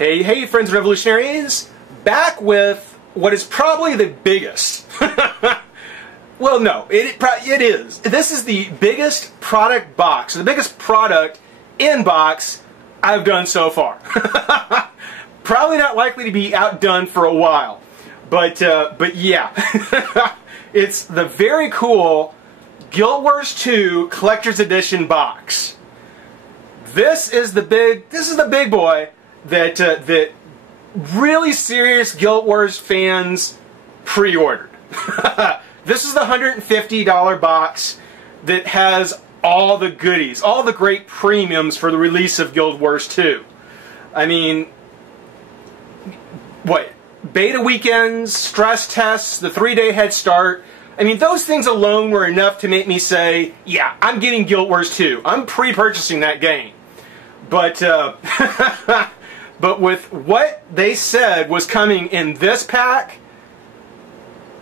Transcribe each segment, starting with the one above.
Hey, hey, friends and revolutionaries! Back with what is probably the biggest. Well, no, it is. This is the biggest product box, the biggest product in box I've done so far. Probably not likely to be outdone for a while, but yeah, it's the very cool Guild Wars 2 Collector's Edition box. This is the big boy that that really serious Guild Wars fans pre-ordered. This is the $150 box that has all the goodies, all the great premiums for the release of Guild Wars 2. I mean, what? Beta weekends, stress tests, the 3-day head start. I mean, those things alone were enough to make me say, yeah, I'm getting Guild Wars 2. I'm pre-purchasing that game. But, but with what they said was coming in this pack,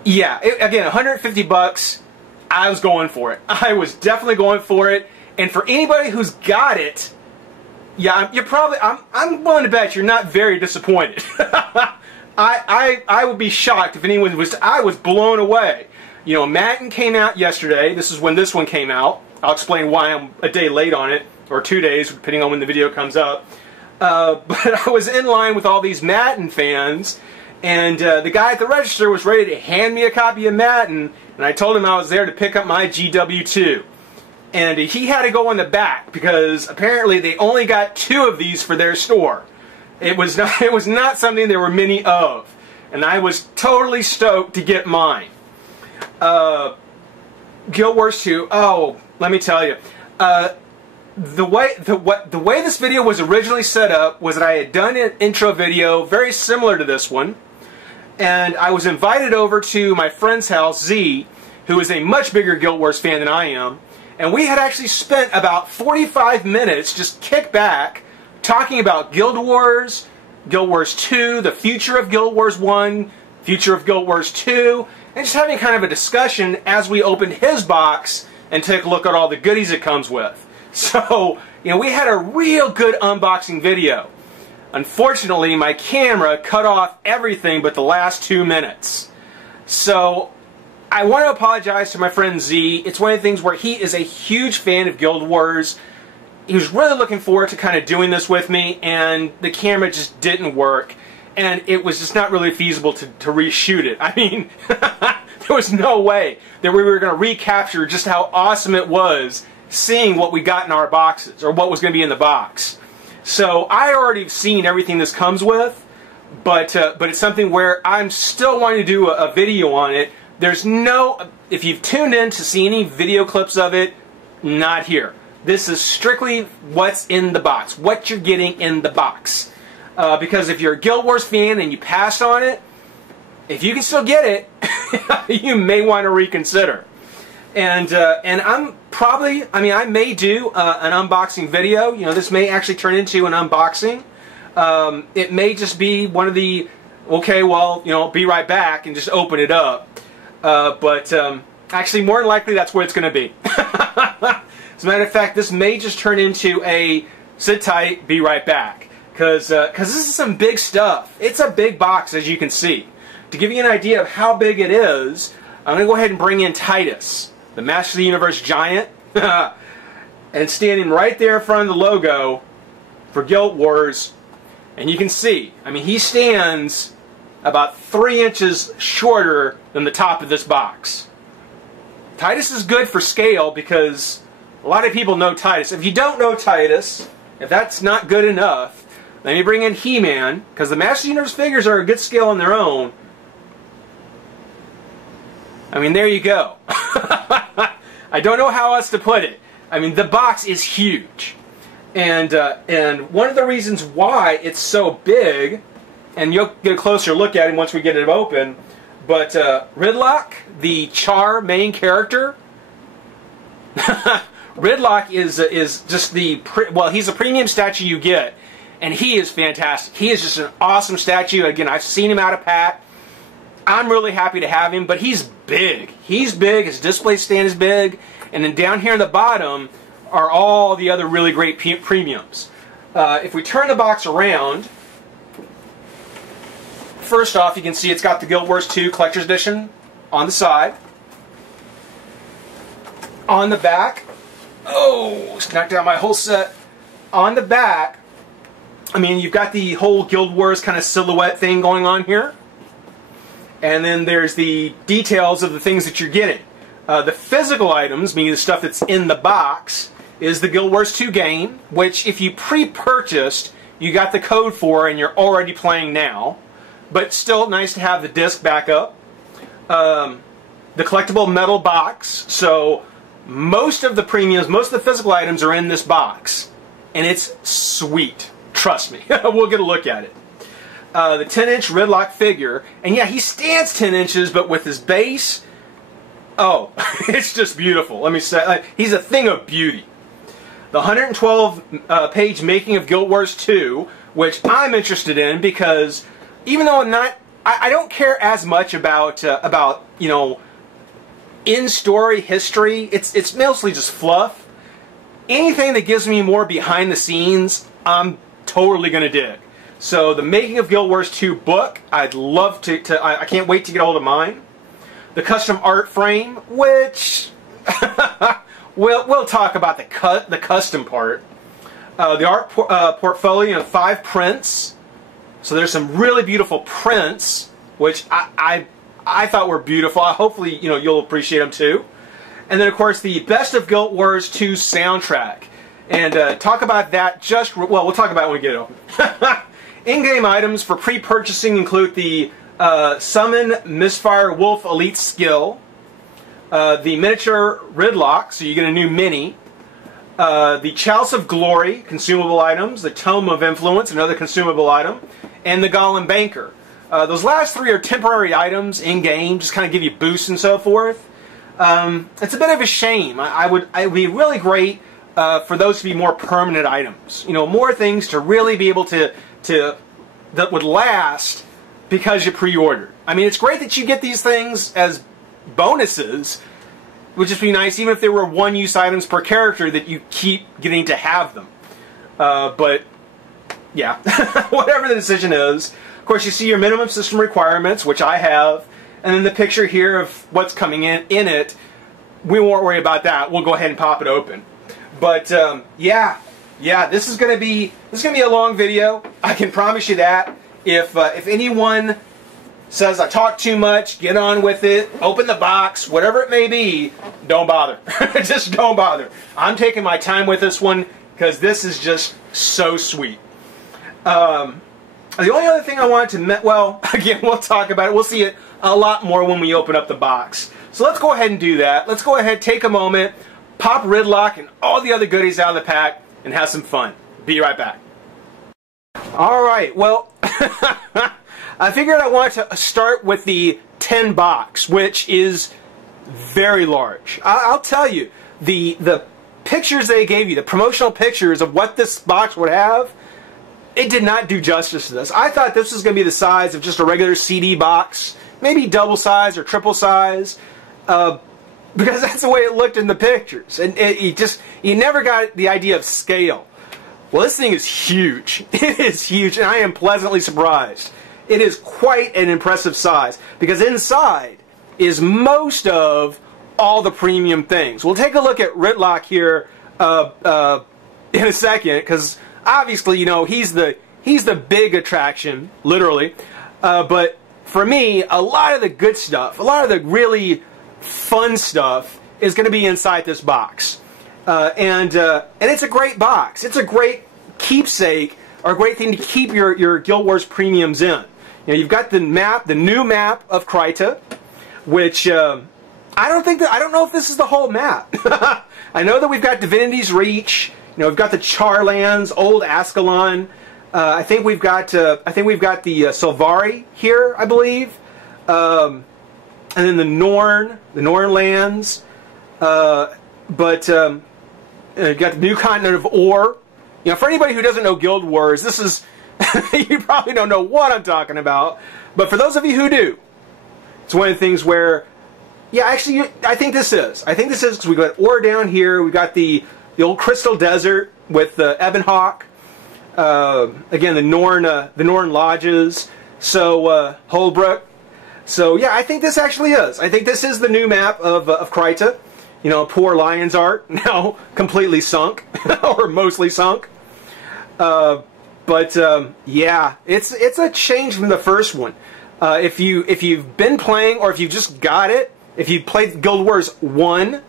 yeah, again, 150 bucks, I was going for it. I was definitely going for it. And for anybody who's got it, yeah, you're probably, I'm willing to bet you're not very disappointed. I would be shocked if anyone was. I was blown away. You know, Madden came out yesterday. This is when this one came out. I'll explain why I'm a day late on it, or 2 days, depending on when the video comes up. But I was in line with all these Madden fans, and the guy at the register was ready to hand me a copy of Madden, and I told him I was there to pick up my GW2. And he had to go in the back, because apparently they only got 2 of these for their store. It was not something there were many of, and I was totally stoked to get mine. Guild Wars 2, oh, let me tell you. The way this video was originally set up was that I had done an intro video very similar to this one, and I was invited over to my friend's house, Z, who is a much bigger Guild Wars fan than I am, and we had actually spent about 45 minutes just kick back talking about Guild Wars 2, the future of Guild Wars 1, future of Guild Wars 2, and just having kind of a discussion as we opened his box and took a look at all the goodies it comes with. So, you know, we had a real good unboxing video. Unfortunately, my camera cut off everything but the last 2 minutes. So, I want to apologize to my friend Z. It's one of the things where he is a huge fan of Guild Wars. He was really looking forward to kind of doing this with me, and the camera just didn't work. And it was just not really feasible to reshoot it. I mean, there was no way that we were going to recapture just how awesome it was seeing what we got in our boxes, or what was going to be in the box. So I already seen everything this comes with, but it's something where I'm still wanting to do a video on it. There's no, if you've tuned in to see any video clips of it, not here. This is strictly what's in the box, what you're getting in the box. Because if you're a Guild Wars fan and you passed on it, if you can still get it, you may want to reconsider. And I'm probably, I mean, I may do an unboxing video. You know, this may actually turn into an unboxing. It may just be one of the, okay, well, you know, be right back and just open it up. But actually, more than likely, that's what it's going to be. As a matter of fact, this may just turn into a sit tight, be right back. Because this is some big stuff. It's a big box, as you can see. To give you an idea of how big it is, I'm going to go ahead and bring in Titus, the Master of the Universe giant, and standing right there in front of the logo for Guild Wars. And you can see, I mean, he stands about 3 inches shorter than the top of this box. Titus is good for scale because a lot of people know Titus. If you don't know Titus, if that's not good enough, let me bring in He-Man, because the Master of the Universe figures are a good scale on their own. I mean, there you go. I don't know how else to put it. I mean, the box is huge. And one of the reasons why it's so big, and you'll get a closer look at him once we get it open, but Ridlock, the Char main character, Ridlock is just the, well, he's a premium statue you get, and he is fantastic. He is just an awesome statue. Again, I've seen him out of pack. I'm really happy to have him, but he's big. He's big, his display stand is big, and then down here in the bottom are all the other really great premiums. If we turn the box around, first off, you can see it's got the Guild Wars 2 Collector's Edition on the side. On the back, oh, just knocked out my whole set. On the back, I mean, you've got the whole Guild Wars kind of silhouette thing going on here. And then there's the details of the things that you're getting. The physical items, meaning the stuff that's in the box, is the Guild Wars 2 game, which if you pre-purchased, you got the code for and you're already playing now. But still nice to have the disc back up. The collectible metal box, so most of the premiums, most of the physical items are in this box. And it's sweet. Trust me. We'll get a look at it. The 10-inch Ridlock figure, and yeah, he stands 10 inches, but with his base, oh, it's just beautiful. Let me say, he's a thing of beauty. The 112-page Making of Guild Wars 2, which I'm interested in because even though I don't care as much about you know, in-story history. It's mostly just fluff. Anything that gives me more behind the scenes, I'm totally gonna dig. So the Making of Guild Wars 2 book, I'd love to I can't wait to get hold of mine. The custom art frame, which we'll talk about the custom part. The art portfolio of 5 prints. So there's some really beautiful prints, which I thought were beautiful. Hopefully, you know, you'll appreciate them too. And then of course the Best of Guild Wars 2 soundtrack. And talk about that well, we'll talk about it when we get it open. In-game items for pre-purchasing include the Summon Misfire Wolf Elite skill, the miniature Ridlock, so you get a new mini, the Chalice of Glory, consumable items, the Tome of Influence, another consumable item, and the Golem Banker. Those last 3 are temporary items in-game, just kind of give you boosts and so forth. It's a bit of a shame. It would be really great for those to be more permanent items. You know, more things to really be able to that would last because you pre-ordered. I mean, it's great that you get these things as bonuses. It would just be nice, even if there were one-use items per character, that you keep getting to have them. But, yeah, whatever the decision is. Of course, you see your minimum system requirements, which I have, and then the picture here of what's coming in it. We won't worry about that. We'll go ahead and pop it open. But, yeah, this is gonna be a long video. I can promise you that. If anyone says I talk too much, get on with it. Open the box, whatever it may be. Don't bother. Just don't bother. I'm taking my time with this one because this is just so sweet. The only other thing I wanted to well, again, we'll talk about it. We'll see it a lot more when we open up the box. So let's go ahead and do that. Let's go ahead, take a moment, pop Ridlock and all the other goodies out of the pack, and have some fun. Be right back. Alright, well, I figured I wanted to start with the 10 box, which is very large. I'll tell you, the pictures they gave you, the promotional pictures of what this box would have, it did not do justice to this. I thought this was going to be the size of just a regular CD box, maybe double size or triple size, because that's the way it looked in the pictures. And you never got the idea of scale. Well, this thing is huge. It is huge, and I am pleasantly surprised. It is quite an impressive size, because inside is most of all the premium things. We'll take a look at Ridlock here in a second, because obviously, you know, he's the big attraction, literally. But for me, a lot of the good stuff, a lot of the really fun stuff is going to be inside this box. And it's a great box. It's a great keepsake, or a great thing to keep your Guild Wars premiums in. You know, you've got the map, the new map of Kryta, which I don't know if this is the whole map. I know that we've got Divinity's Reach. You know, we've got the Charlands, Old Ascalon. I think we've got the Silvari here, I believe, and then the Norn lands. You've got the new continent of Or. You know, for anybody who doesn't know Guild Wars, this is you probably don't know what I'm talking about. But for those of you who do, it's one of the things where, yeah, actually, I think this is because we got Or down here. We got the old Crystal Desert with the Ebonhawk. Again, the Norn lodges. So, Holbrook. So, yeah, I think this actually is. I think this is the new map of Kryta. You know, poor Lion's Ark, now completely sunk, or mostly sunk. Yeah, it's a change from the first one. If you've been playing, or if you've just got it, if you've played Guild Wars 1,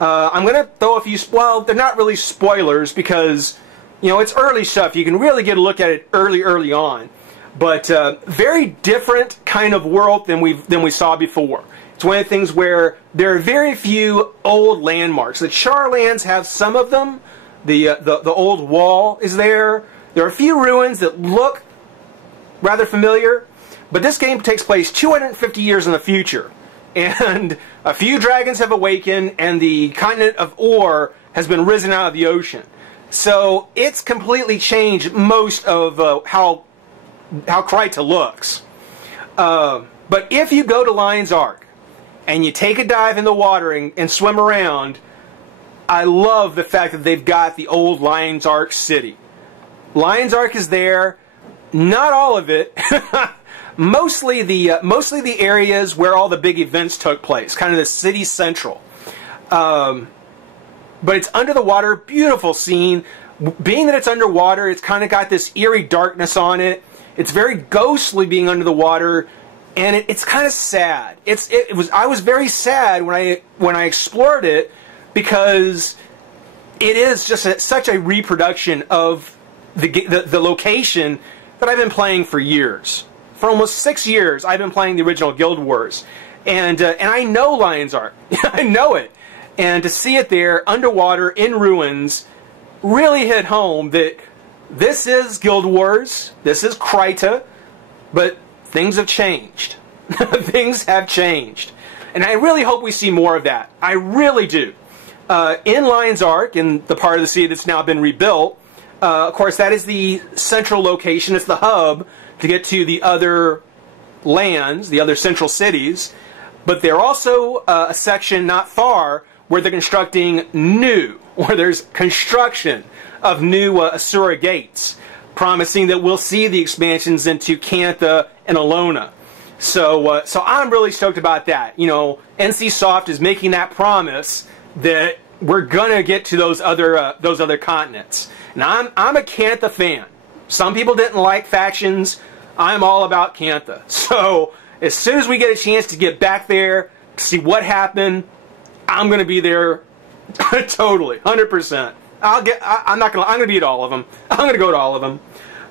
I'm going to throw a few, well, they're not really spoilers because, you know, it's early stuff. You can really get a look at it early on. But very different kind of world than we saw before. It's one of the things where there are very few old landmarks. The Charlands have some of them. The old wall is there. There are a few ruins that look rather familiar. But this game takes place 250 years in the future. And a few dragons have awakened, and the continent of Ur has been risen out of the ocean. So it's completely changed most of how Kryta looks. But if you go to Lion's Ark, and you take a dive in the water and swim around, I love the fact that they've got the old Lion's Ark city. Lion's Ark is there, not all of it, mostly the areas where all the big events took place, kind of the city central. But it's under the water, beautiful scene. Being that it's underwater, it's kind of got this eerie darkness on it. It's very ghostly being under the water. And it's kind of sad. I was very sad when I explored it, because it is just such a reproduction of the location that I've been playing for years. For almost 6 years, I've been playing the original Guild Wars, and I know Lion's Ark. I know it, and to see it there underwater in ruins really hit home that this is Guild Wars. This is Kryta, but things have changed. Things have changed. And I really hope we see more of that. I really do. In Lion's Ark, in the part of the city that's now been rebuilt, of course, that is the central location. It's the hub to get to the other lands, the other central cities. But there's also a section not far where they're constructing where there's construction of new Asura gates, promising that we'll see the expansions into Cantha and Alona. So I'm really stoked about that. You know, NCSoft is making that promise that we're gonna get to those other continents. Now I'm a Cantha fan. Some people didn't like factions. I'm all about Cantha. So as soon as we get a chance to get back there to see what happened, I'm gonna be there totally, 100%. I'm gonna be at all of them. I'm gonna go to all of them.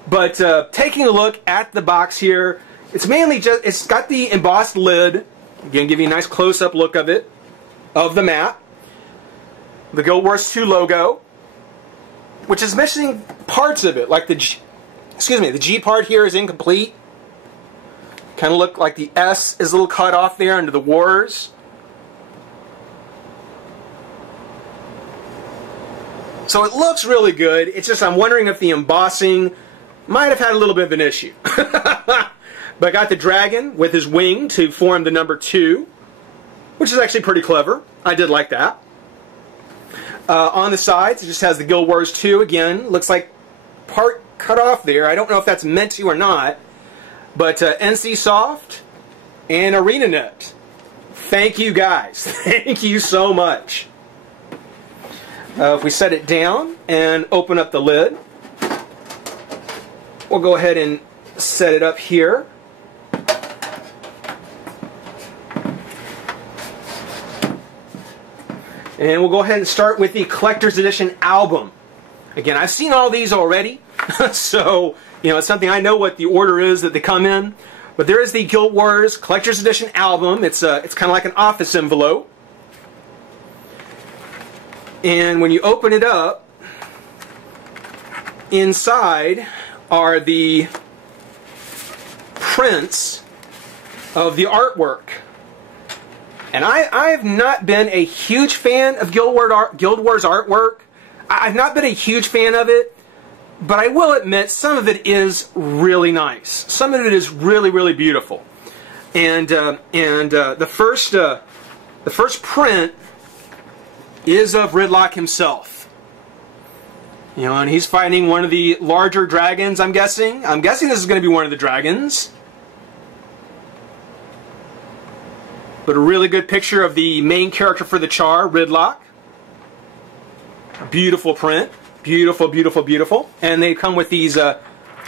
But taking a look at the box here, it's mainly just, it's got the embossed lid. Again, give you a nice close-up look of it, of the map. The Guild Wars 2 logo, which is missing parts of it, like the G part here is incomplete. Kind of look like the S is a little cut off there under the Wars. So it looks really good. It's just I'm wondering if the embossing might have had a little bit of an issue. But I got the dragon with his wing to form the number 2, which is actually pretty clever. I did like that. On the sides, it just has the Guild Wars 2 again. Looks like part cut off there. I don't know if that's meant to or not. But NCSoft and ArenaNet, thank you guys. Thank you so much. If we set it down and open up the lid, we'll go ahead and set it up here. And we'll go ahead and start with the Collector's Edition album. Again, I've seen all these already, so you know it's something I know what the order is that they come in. But there is the Guild Wars Collector's Edition album. It's kind of like an office envelope. And when you open it up, inside are the prints of the artwork. And I've not been a huge fan of Guild Wars artwork. I've not been a huge fan of it, but I will admit some of it is really nice. Some of it is really, really beautiful. And the first print is of Ridlock himself. You know, and he's fighting one of the larger dragons, I'm guessing. I'm guessing this is going to be one of the dragons. But a really good picture of the main character for the Char, Ridlock. Beautiful print. Beautiful, beautiful, beautiful. And they come with these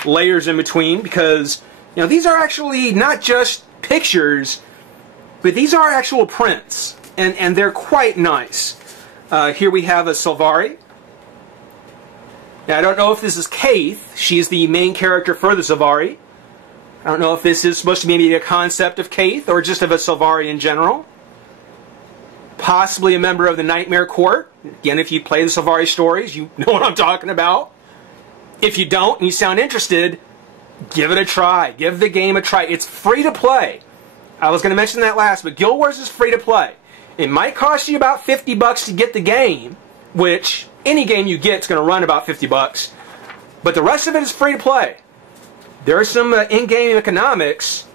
layers in between because, you know, these are actually not just pictures, but these are actual prints. And they're quite nice. Here we have a Sylvari. Now, I don't know if this is Kaith. She's the main character for the Sylvari. I don't know if this is supposed to be maybe a concept of Kaith or just of a Sylvari in general. Possibly a member of the Nightmare Court. Again, if you play the Sylvari stories, you know what I'm talking about. If you don't and you sound interested, give it a try. Give the game a try. It's free to play. I was going to mention that last, but Guild Wars is free to play. It might cost you about $50 to get the game, which any game you get is going to run about $50. But the rest of it is free to play. There are some in-game economics,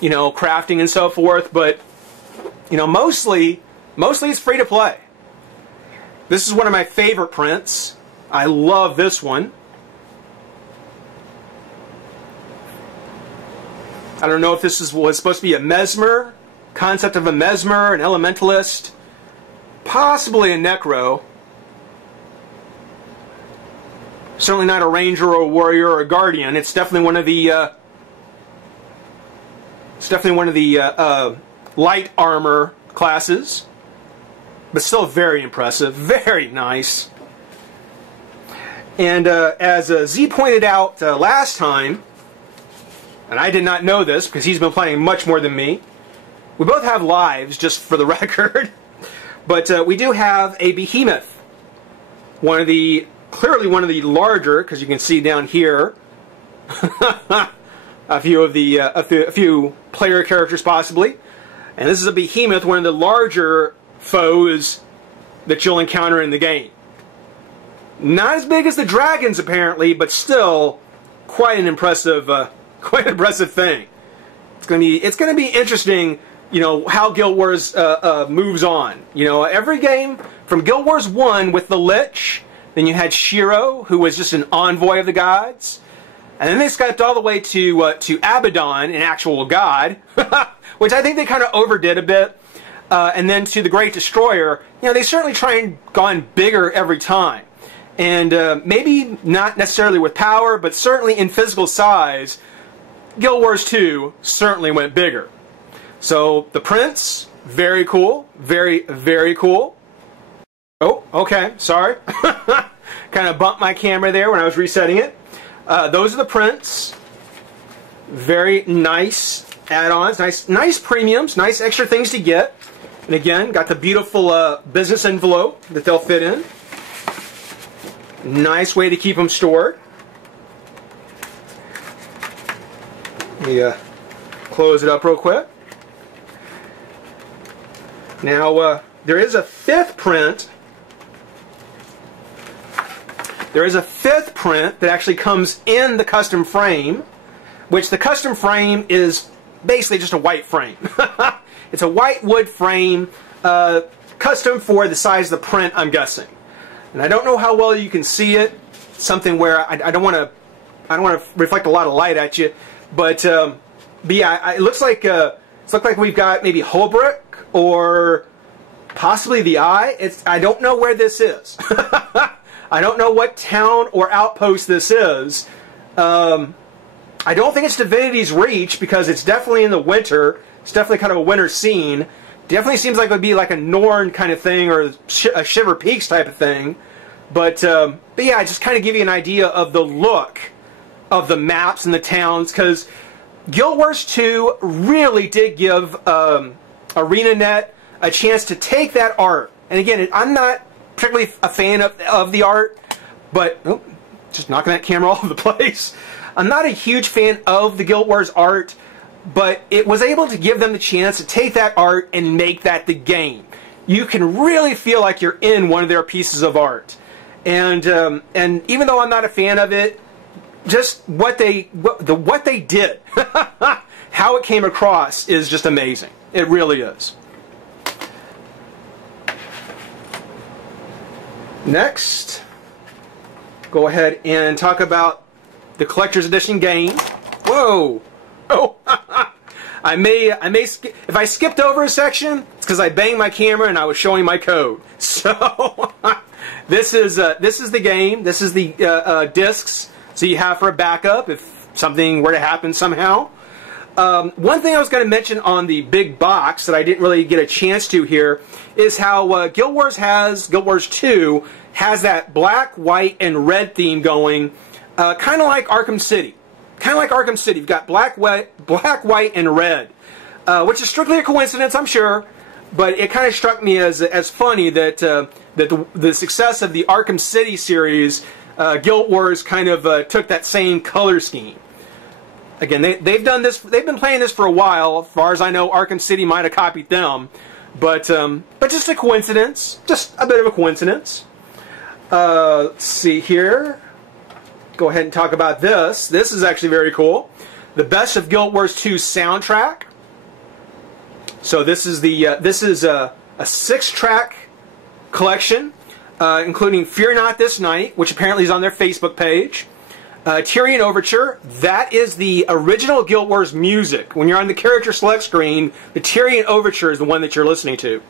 you know, crafting and so forth, but, you know, mostly it's free to play. This is one of my favorite prints. I love this one. I don't know if this was supposed to be a Mesmer, concept of a Mesmer, an Elementalist, possibly a Necro. Certainly not a Ranger or a Warrior or a Guardian. It's definitely one of the light armor classes, but still very impressive, very nice. And as Z pointed out last time, and I did not know this because he's been playing much more than me. We both have lives, just for the record, but we do have a Behemoth, clearly one of the larger, because you can see down here a few player characters possibly. And this is a Behemoth, one of the larger foes that you'll encounter in the game. Not as big as the dragons apparently, but still quite an impressive thing. It's gonna be interesting, you know, how Guild Wars moves on. You know, every game from Guild Wars 1 with the Lich. Then you had Shiro, who was just an envoy of the gods. And then they skipped all the way to Abaddon, an actual god, which I think they kind of overdid a bit. And then to the Great Destroyer, you know, they certainly try and gone bigger every time. And maybe not necessarily with power, but certainly in physical size, Guild Wars 2 certainly went bigger. So the prints, very cool, very, very cool. Oh, okay, sorry. Kind of bumped my camera there when I was resetting it. Those are the prints. Very nice add-ons, nice premiums, nice extra things to get. And again, got the beautiful business envelope that they'll fit in. Nice way to keep them stored. Let me close it up real quick. Now, there is a fifth print. There is a fifth print that actually comes in the custom frame, which the custom frame is basically just a white frame. It's a white wood frame, custom for the size of the print, I'm guessing. And I don't know how well you can see it. Something where I don't want to reflect a lot of light at you, but yeah, it looks like we've got maybe Holbrook or possibly the Eye. I don't know where this is. I don't know what town or outpost this is. I don't think it's Divinity's Reach because it's definitely in the winter. It's definitely kind of a winter scene. Definitely seems like it would be like a Norn kind of thing or a Shiver Peaks type of thing. But yeah, just kind of give you an idea of the look of the maps and the towns, because Guild Wars 2 really did give ArenaNet a chance to take that art. And again, I'm not particularly a fan of the art, but just knocking that camera all over the place. I'm not a huge fan of the Guild Wars art, but it was able to give them the chance to take that art and make that the game. You can really feel like you're in one of their pieces of art. And even though I'm not a fan of it, just what they did, how it came across is just amazing. It really is. Next, go ahead and talk about the Collector's Edition game. Whoa! Oh, If I skipped over a section, it's because I banged my camera and I was showing my code. So this is the game. This is the discs. So you have for a backup if something were to happen somehow. One thing I was going to mention on the big box that I didn't really get a chance to here is how Guild Wars 2 has that black, white, and red theme going, kind of like Arkham City. Kind of like Arkham City. You've got black, white, and red, which is strictly a coincidence, I'm sure. But it kind of struck me as funny that the success of the Arkham City series, Guild Wars kind of took that same color scheme. Again, they've done this. They've been playing this for a while. As far as I know, Arkham City might have copied them, but just a coincidence. Just a bit of a coincidence. Let's see here. Go ahead and talk about this. This is actually very cool. The Best of Guild Wars 2 soundtrack. So this is a 6-track collection, including Fear Not This Night, which apparently is on their Facebook page. Tyrian Overture, that is the original Guild Wars music. When you're on the character select screen, the Tyrian Overture is the one that you're listening to.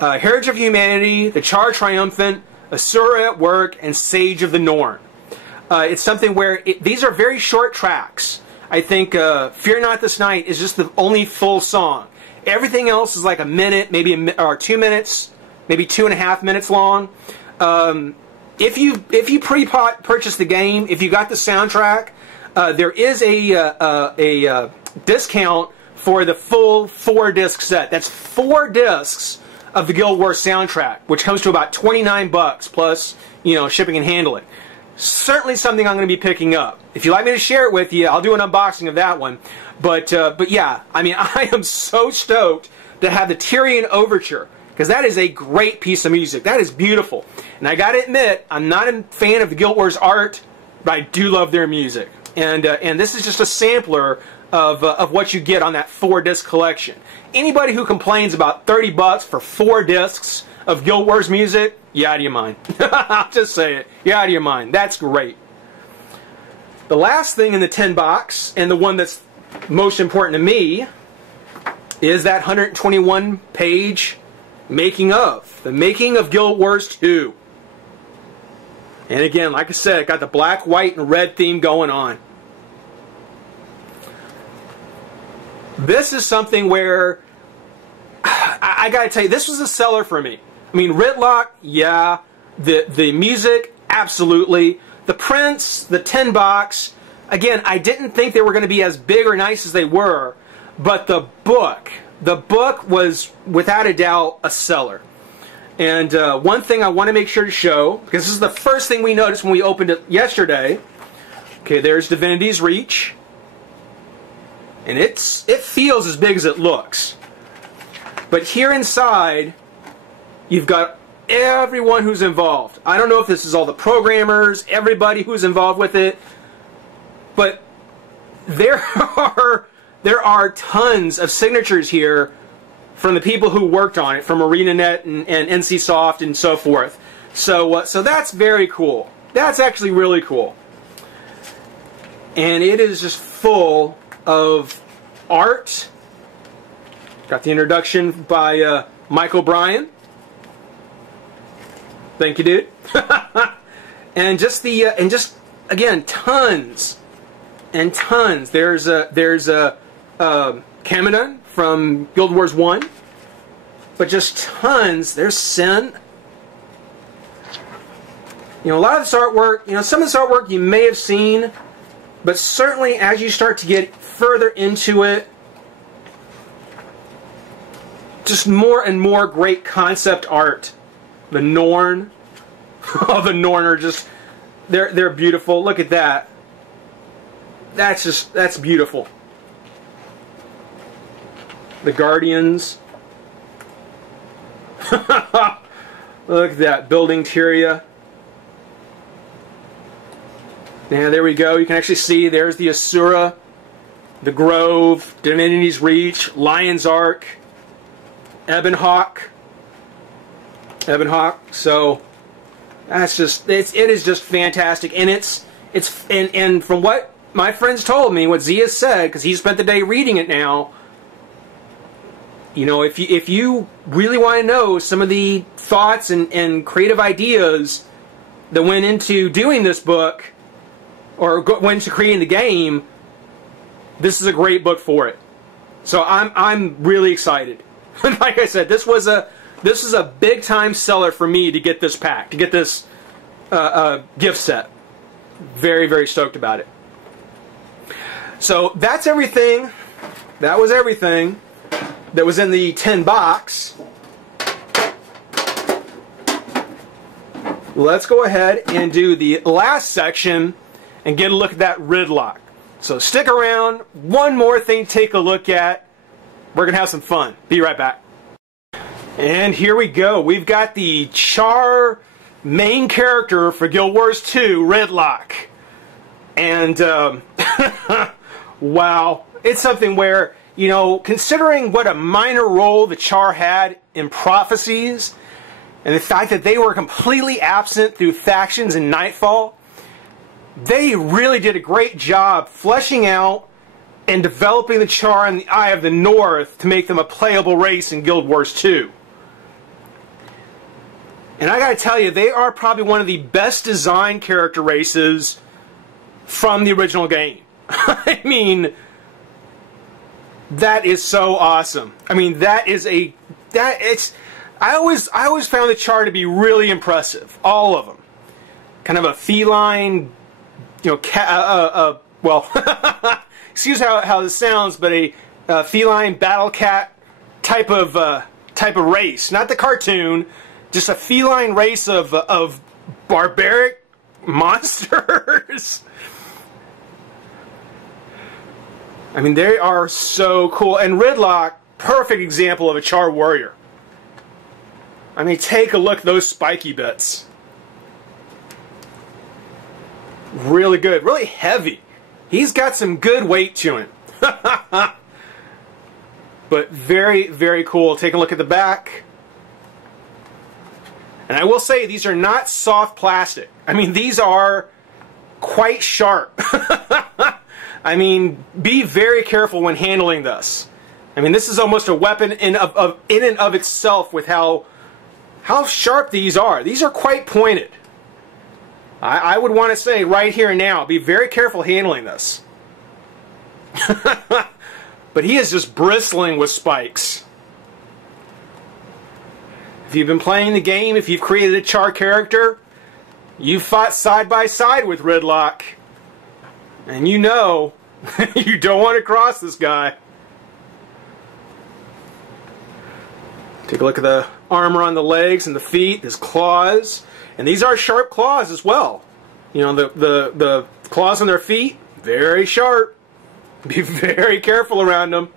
Heritage of Humanity, The Char Triumphant, Asura at Work, and Sage of the Norn. It's something where these are very short tracks. I think Fear Not This Night is just the only full song. Everything else is like a minute, maybe or 2 minutes, maybe 2.5 minutes long. If you pre-purchase the game, if you got the soundtrack, there is a discount for the full 4-disc set. That's 4 discs of the Guild Wars soundtrack, which comes to about $29 plus, shipping and handling. Certainly something I'm going to be picking up. If you'd like me to share it with you, I'll do an unboxing of that one. But yeah, I mean, I am so stoked to have the Tyrian Overture, because that is a great piece of music. That is beautiful. And I got to admit, I'm not a fan of the Guild Wars art, but I do love their music. And this is just a sampler of what you get on that 4-disc collection. Anybody who complains about $30 for 4 discs of Guild Wars music, you're out of your mind. I'll just say it. You're out of your mind. That's great. The last thing in the 10 box, and the one that's most important to me, is that 121-page making of. The making of Guild Wars 2. And again, like I said, it got the black, white, and red theme going on. This is something where I gotta tell you, this was a seller for me. I mean, Ridlock, yeah. The music, absolutely. The prints, the 10 box, again, I didn't think they were going to be as big or nice as they were, but the book was without a doubt a seller. And one thing I want to make sure to show, because this is the first thing we noticed when we opened it yesterday. Okay, there's Divinity's Reach. And it feels as big as it looks. But here inside, you've got everyone who's involved. I don't know if this is all the programmers, everybody who's involved with it, but there are tons of signatures here from the people who worked on it, from ArenaNet and NCSoft and so forth. So that's very cool. That's actually really cool. And it is just full of art. Got the introduction by Mike O'Brien. Thank you, dude. And just again, tons and tons. There's Kamadan from Guild Wars 1, but just tons. There's Sin. A lot of this artwork, some of this artwork you may have seen, but certainly as you start to get further into it, just more and more great concept art. The Norn. Oh, the Norn are just, they're beautiful. Look at that. That's beautiful. The Guardians. Look at that. Building Tyria. Yeah, there we go. You can actually see there's the Asura, the Grove, Divinity's Reach, Lion's Ark, Ebonhawk. So that's just it is just fantastic, and and from what my friends told me, what Zia said, because he spent the day reading it now, you know, if you really want to know some of the thoughts and creative ideas that went into doing this book, or went into creating the game, this is a great book for it. So I'm really excited. Like I said, this is a big time seller for me to get this pack, to get this gift set. Very, very stoked about it. So that's everything. That was everything that was in the 10 box. Let's go ahead and do the last section and get a look at that Ridlock. So stick around. One more thing to take a look at. We're going to have some fun. Be right back. And here we go. We've got the Char main character for Guild Wars 2, Ridlock. And, wow. It's something where, you know, considering what a minor role the Char had in Prophecies, and the fact that they were completely absent through Factions and Nightfall, they really did a great job fleshing out and developing the Char in the Eye of the North to make them a playable race in Guild Wars 2. And I gotta tell you, they are probably one of the best designed character races from the original game. I mean, that is so awesome. I mean, I always found the Char to be really impressive. All of them. Kind of a feline, you know, well, excuse how this sounds, but a feline battle cat type of race. Not the cartoon, just a feline race of barbaric monsters. I mean, they are so cool. And Ridlock, perfect example of a Char warrior. I mean, take a look at those spiky bits. Really good. Really heavy. He's got some good weight to him. But very, very cool. Take a look at the back. And I will say, these are not soft plastic. I mean, these are quite sharp. I mean, be very careful when handling this. I mean, this is almost a weapon in and of itself with how sharp these are. These are quite pointed. I would want to say right here and now, be very careful handling this. But he is just bristling with spikes. If you've been playing the game, if you've created a Char character, you've fought side by side with Ridlock. And you know, you don't want to cross this guy. Take a look at the armor on the legs and the feet, his claws. And these are sharp claws as well. You know, the claws on their feet, very sharp. Be very careful around them.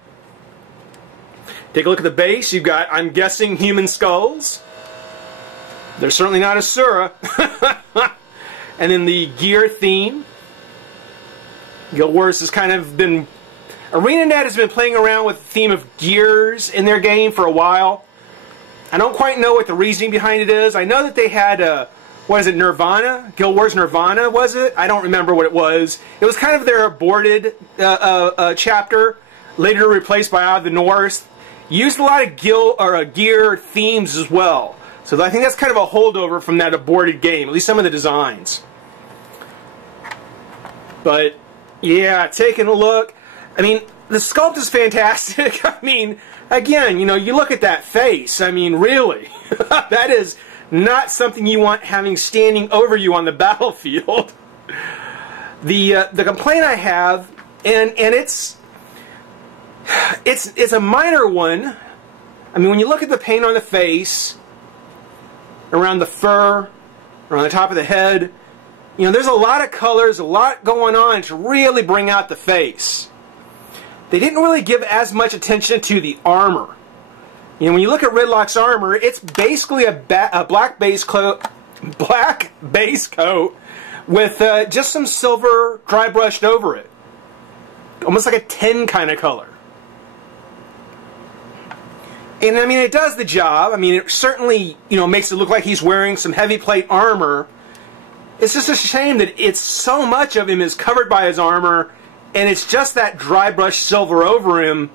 Take a look at the base. You've got, I'm guessing, human skulls. They're certainly not Asura. And then the gear theme. Guild Wars has kind of been... ArenaNet has been playing around with the theme of gears in their game for a while. I don't quite know what the reasoning behind it is. I know that they had, what is it, Nirvana? Guild Wars Nirvana, was it? I don't remember what it was. It was kind of their aborted chapter, later replaced by Eye of the North. Used a lot of gear themes as well. So I think that's kind of a holdover from that aborted game, at least some of the designs. But, yeah, taking a look. I mean, the sculpt is fantastic. I mean, again, you know, you look at that face. I mean, really. That is not something you want having standing over you on the battlefield. The complaint I have, and it's a minor one. I mean, when you look at the paint on the face, around the fur, around the top of the head, you know, there's a lot of colors, a lot going on to really bring out the face. They didn't really give as much attention to the armor. You know, when you look at Ridlock's armor, it's basically a black base coat with just some silver dry brushed over it. Almost like a tin kind of color. And I mean, it does the job. I mean, it certainly, you know, makes it look like he's wearing some heavy plate armor. it's just a shame that it's so much of him is covered by his armor, and it's just that dry brush silver over him.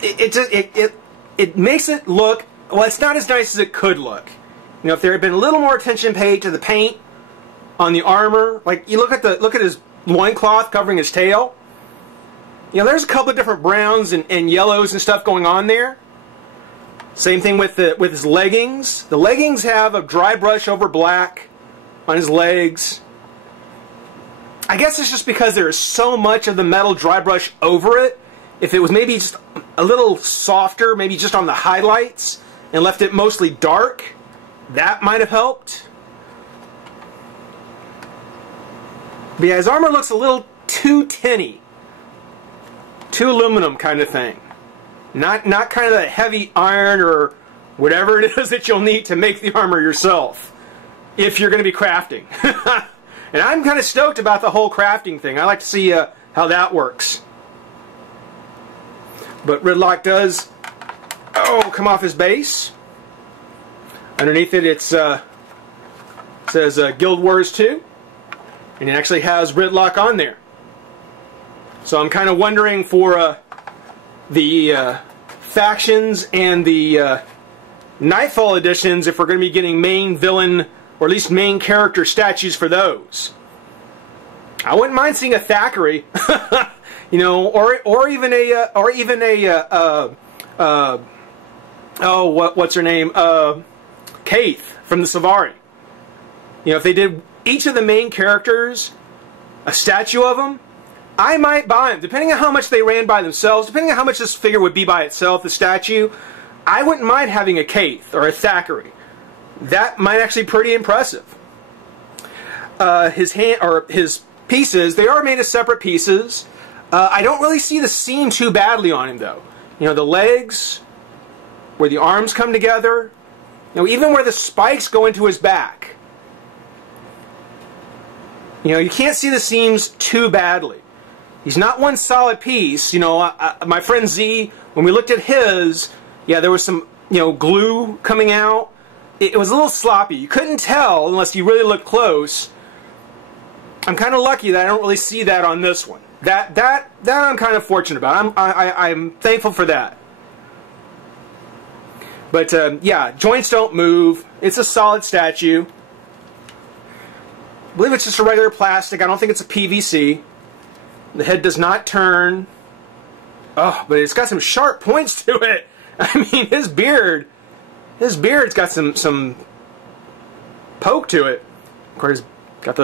It makes it look, well, it's not as nice as it could look. You know, if there had been a little more attention paid to the paint on the armor, like you look at his loincloth covering his tail. You know, there's a couple of different browns and yellows and stuff going on there. Same thing with his leggings. The leggings have a dry brush over black on his legs. I guess it's just because there is so much of the metal dry brush over it. If it was maybe just a little softer, maybe just on the highlights, and left it mostly dark, that might have helped. But yeah, his armor looks a little too tinny. Too aluminum kind of thing. Not kind of that heavy iron or whatever it is that you'll need to make the armor yourself if you're going to be crafting. And I'm kind of stoked about the whole crafting thing. I like to see how that works. But Ridlock does come off his base. Underneath it, it says Guild Wars 2. And it actually has Ridlock on there. So I'm kind of wondering for the factions and the Nightfall editions if we're going to be getting main villain or at least main character statues for those. I wouldn't mind seeing a Thackeray, you know, or even a what's her name, Kaith from the Savari. You know, if they did each of the main characters a statue of them, I might buy them. Depending on how much they ran by themselves, depending on how much this figure would be by itself, the statue, I wouldn't mind having a Kaith or a Thackeray. That might actually be pretty impressive. His pieces, they are made of separate pieces. I don't really see the seam too badly on him though. You know, the legs, where the arms come together, you know, even where the spikes go into his back. You know, you can't see the seams too badly. He's not one solid piece. You know, my friend Z, when we looked at his, yeah, there was some, you know, glue coming out. It was a little sloppy. You couldn't tell unless you really looked close. I'm kind of lucky that I don't really see that on this one. That I'm kind of fortunate about. I'm thankful for that. But yeah, joints don't move. It's a solid statue. I believe it's just a regular plastic. I don't think it's a PVC. The head does not turn. Oh, but it's got some sharp points to it. I mean, his beard's got some poke to it. Of course, he's got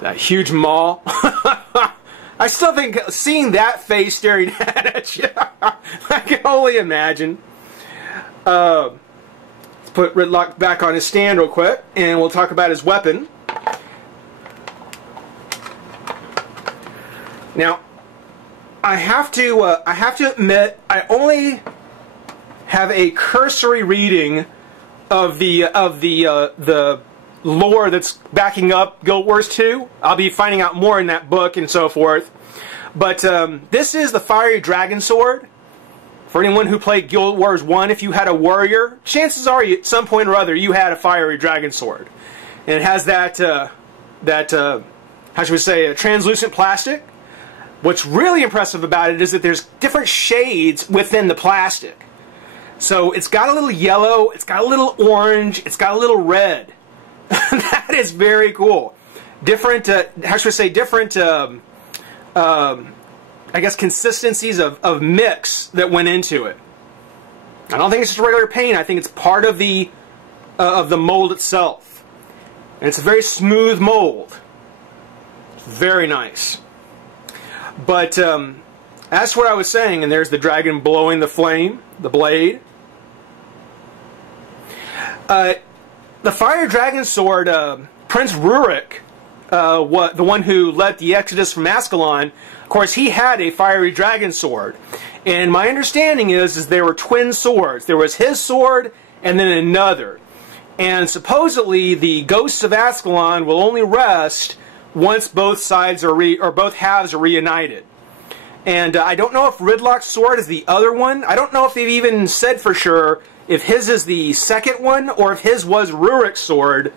that huge maw. I still think seeing that face staring at you, I can only imagine. Let's put Ridlock back on his stand real quick, and we'll talk about his weapon. Now, I have to admit, I only have a cursory reading of the lore that's backing up Guild Wars 2. I'll be finding out more in that book and so forth. But this is the Fiery Dragon Sword. For anyone who played Guild Wars 1, if you had a warrior, chances are at some point or other you had a Fiery Dragon Sword. And it has that, how should we say, translucent plastic. What's really impressive about it is that there's different shades within the plastic. So it's got a little yellow, it's got a little orange, it's got a little red. That is very cool. Different, how should I say, different, I guess, consistencies of mix that went into it. I don't think it's just regular paint. I think it's part of the mold itself. And it's a very smooth mold. Very nice. But that's what I was saying, and there's the dragon blowing the flame, the blade. The Fire Dragon Sword, Prince Rurik, the one who led the Exodus from Ascalon, of course, he had a Fiery Dragon Sword. And my understanding is there were twin swords. There was his sword and then another. And supposedly the ghosts of Ascalon will only rest once both sides are both halves are reunited. And I don't know if Ridlock's sword is the other one. I don't know if they've even said for sure if his is the second one or if his was Rurik's sword,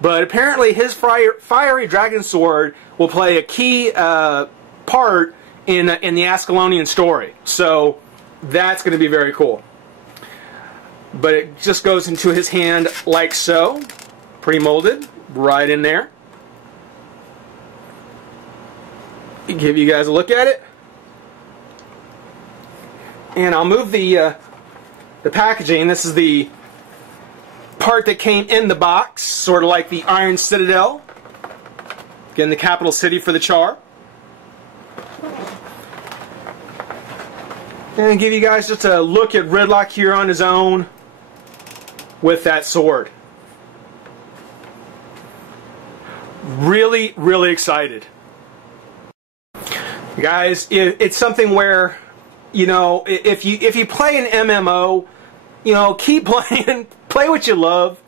but apparently his fiery dragon sword will play a key part in the Ascalonian story. So that's going to be very cool. But it just goes into his hand like so, pre-molded, right in there. Give you guys a look at it. And I'll move the packaging. This is the part that came in the box, sort of like the Iron Citadel. Again, the capital city for the Char. And give you guys just a look at Ridlock here on his own with that sword. Really, really excited. Guys, it's something where, you know, if you play an MMO, you know, keep playing, play what you love.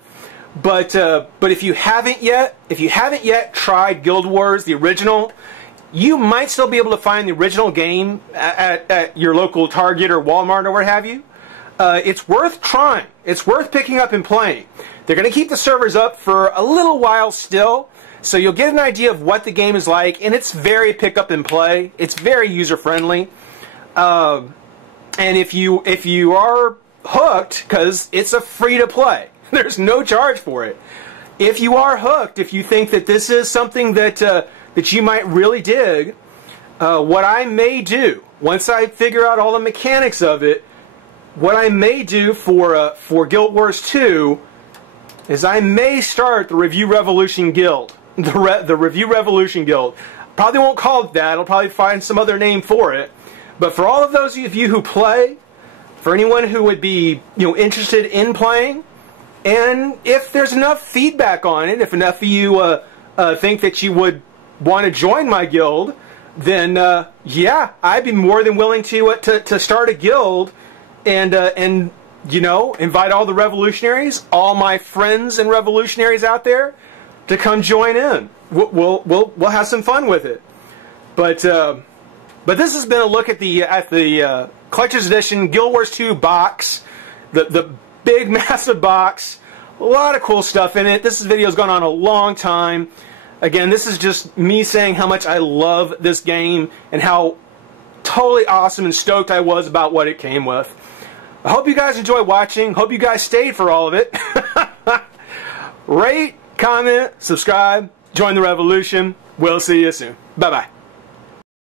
But if you haven't yet tried Guild Wars, the original, you might still be able to find the original game at your local Target or Walmart or what have you. It's worth trying. It's worth picking up and playing. They're going to keep the servers up for a little while still, so you'll get an idea of what the game is like, and it's very pick up and play. It's very user friendly. And if you are hooked, because it's a free to play, there's no charge for it. If you are hooked, if you think that this is something that that you might really dig, what I may do once I figure out all the mechanics of it, what I may do for Guild Wars 2 is I may start the Review Revolution Guild. The Review Revolution Guild. Probably won't call it that. I'll probably find some other name for it. But for all of those of you who play, for anyone who would be, you know, interested in playing, and if there's enough feedback on it, if enough of you think that you would want to join my guild, then yeah, I'd be more than willing to start a guild and you know, invite all the revolutionaries, all my friends and revolutionaries out there, to come join in. We'll have some fun with it. But this has been a look at the Collector's Edition Guild Wars 2 box, the big massive box. A lot of cool stuff in it. This video's gone on a long time. Again, this is just me saying how much I love this game and how totally awesome and stoked I was about what it came with. I hope you guys enjoy watching. Hope you guys stayed for all of it. Rate, comment, subscribe, join the revolution. We'll see you soon. Bye-bye.